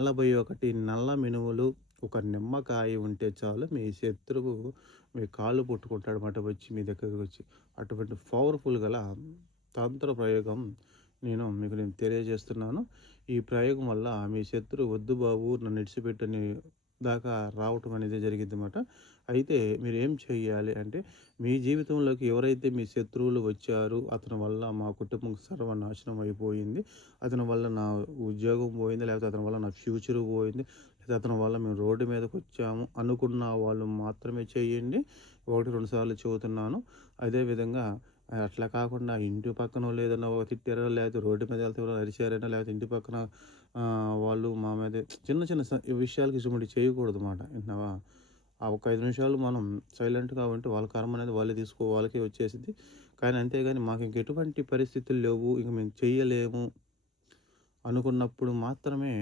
41 నల్ల మినుములు, ఒక నిమ్మకాయ ఉంటే చాలు మీ శత్రువు మీ కాళ్ళు పట్టుకుంటాడనమాట వచ్చి మీ దగ్గరకొచ్చి. అటువంటి పవర్‌ఫుల్ గల తంత్ర ప్రయోగం నేను మీకు తెలియజేస్తున్నాను. ఈ ప్రయోగం వల్ల మీ శత్రువు వద్దు బాబు నన్ను ఇడిచిపెట్టని దాకా రావటం అనేది జరిగిద్దనమాట. అయితే మీరేం చేయాలి అంటే మీ జీవితంలోకి ఎవరైతే మీ శత్రువులు వచ్చారో అతని వల్ల మా కుటుంబం సర్వనాశనం అయిపోయింది. అతని వల్ల నా ఉద్యోగం పోయింది. లేకపోతే అతని వల్ల నా ఫ్యూచర్ పోయింది. లేదా అతని వల్ల మేము రోడ్డు మీదకొచ్చాము అనుకున్న వాళ్ళు మాత్రమే చేయండి. 1, 2 సార్లు చెబుతున్నాను. అదేవిధంగా అట్లా కాకుండా ఇంటి పక్కనోళ్ళు ఏదన్నా తిట్టారో, లేకపోతే రోడ్డు మీద వెళ్తే ఎవరైనా అరిచారనో, లేకపోతే ఇంటి పక్కన వాళ్ళు మా మీద చిన్న చిన్న విషయాలకి ఇటువంటివి చేయకూడదన్నమాట. వింటున్నావా? ఆ ఒక 5 నిమిషాలు మనం సైలెంట్‌గా ఉంటే వాళ్ళ కర్మ అనేది వాళ్ళే వాళ్ళకే వచ్చేసిద్ది. కానీ అంతేగాని మాకు ఇంక ఎటువంటి పరిస్థితులు లేవు, ఇంక మేము చెయ్యలేము అనుకున్నప్పుడు మాత్రమే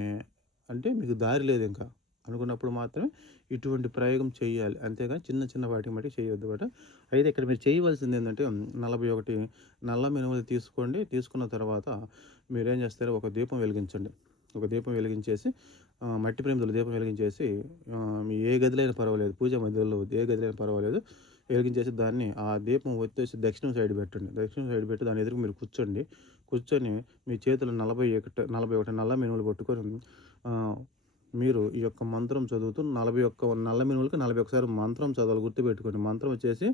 అంటే మీకు దారి లేదింక. అనుకున్నప్పుడు మాత్రమే ఇటువంటి ప్రయోగం చేయాలి. అంతేగాని చిన్న చిన్న వాటికి మటికి చేయొద్దన్నమాట. అయితే ఇక్కడ మీరు చేయవలసిందేంటంటే 41 నల్ల మినుములు తీసుకోండి. తీసుకున్న తర్వాత మీరేం చేస్తారు ఒక దీపం వెలిగించండి. ఒక దీపం వెలిగించేసి మట్టి ప్రమిదలో దీపం వెలిగించేసి మీ ఏ గదిలో అయినా పర్వాలేదు. పూజా మందిరంలో ఏ గదిలో అయినా పర్వాలేదు. వెలిగించేసి దాన్ని ఆ దీపం ఒత్తేసి దక్షిణం సైడ్ పెట్టండి. దక్షిణం సైడ్ పెట్టి దాని ఎదురుగా మీరు కూర్చోండి. కూర్చొని మీ చేతిలో 41 నల్ల మినుములు పట్టుకొని మీరు ఈ యొక్క మంత్రం చదువుతూ 41 నల్ల మినుములకి 41 సార్లు మంత్రం చదవాలి గుర్తుపెట్టుకోండి. మంత్రం వచ్చేసి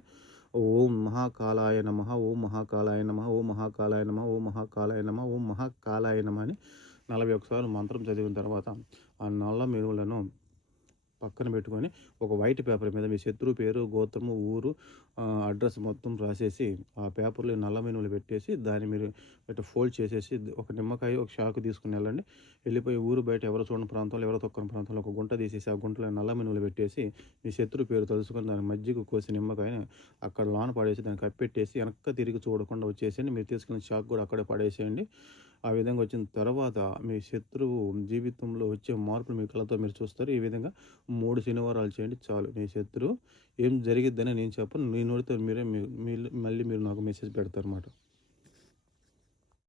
ఓం మహాకాలాయ నమః, ఓం మహాకాలాయ నమః, ఓం మహాకాలాయ నమః, ఓం మహాకాలాయ నమః, ఓం మహాకాలాయ నమః అని 41 సార్లు మంత్రం చదివిన తర్వాత ఆ నల్ల మినుములను పక్కన పెట్టుకొని ఒక వైట్ పేపర్ మీద మీ శత్రువు పేరు, గోత్రము, ఊరు, అడ్రస్ మొత్తం రాసేసి ఆ పేపర్‌లో నల్ల మినుములు పెట్టేసి దాన్ని మీరు ఇట్లా ఫోల్డ్ చేసేసి ఒక నిమ్మకాయ, ఒక చాకు తీసుకొని వెళ్ళండి. వెళ్ళిపోయి ఊరు బయట ఎవరు చూడని ప్రాంతంలో, ఎవరో తొక్కని ప్రాంతంలో ఒక గుంట తీసేసి ఆ గుంటలో నల్ల మినుములు పెట్టేసి మీ శత్రువు పేరు తలుచుకొని దాని మధ్యకు కోసి నిమ్మకాయని అక్కడ లోన పడేసి దాన్ని కప్పెట్టేసి వెనక్కి తిరిగి చూడకుండా వచ్చేసేయండి. మీరు తీసుకెళ్ళిన చాకు కూడా అక్కడే పడేసేయండి. ఆ విధంగా వచ్చిన తర్వాత మీ శత్రువు జీవితంలో వచ్చే మార్పులు మీ కళ్ళతో మీరు చూస్తారు. ఈ విధంగా 3 శనివారాలు చేయండి చాలు. మీ శత్రువు ఏం జరిగిద్దని నేను చెప్పను. మీ నోటితో మీరే మళ్ళీ మీరు నాకు మెసేజ్ పెడతారన్నమాట.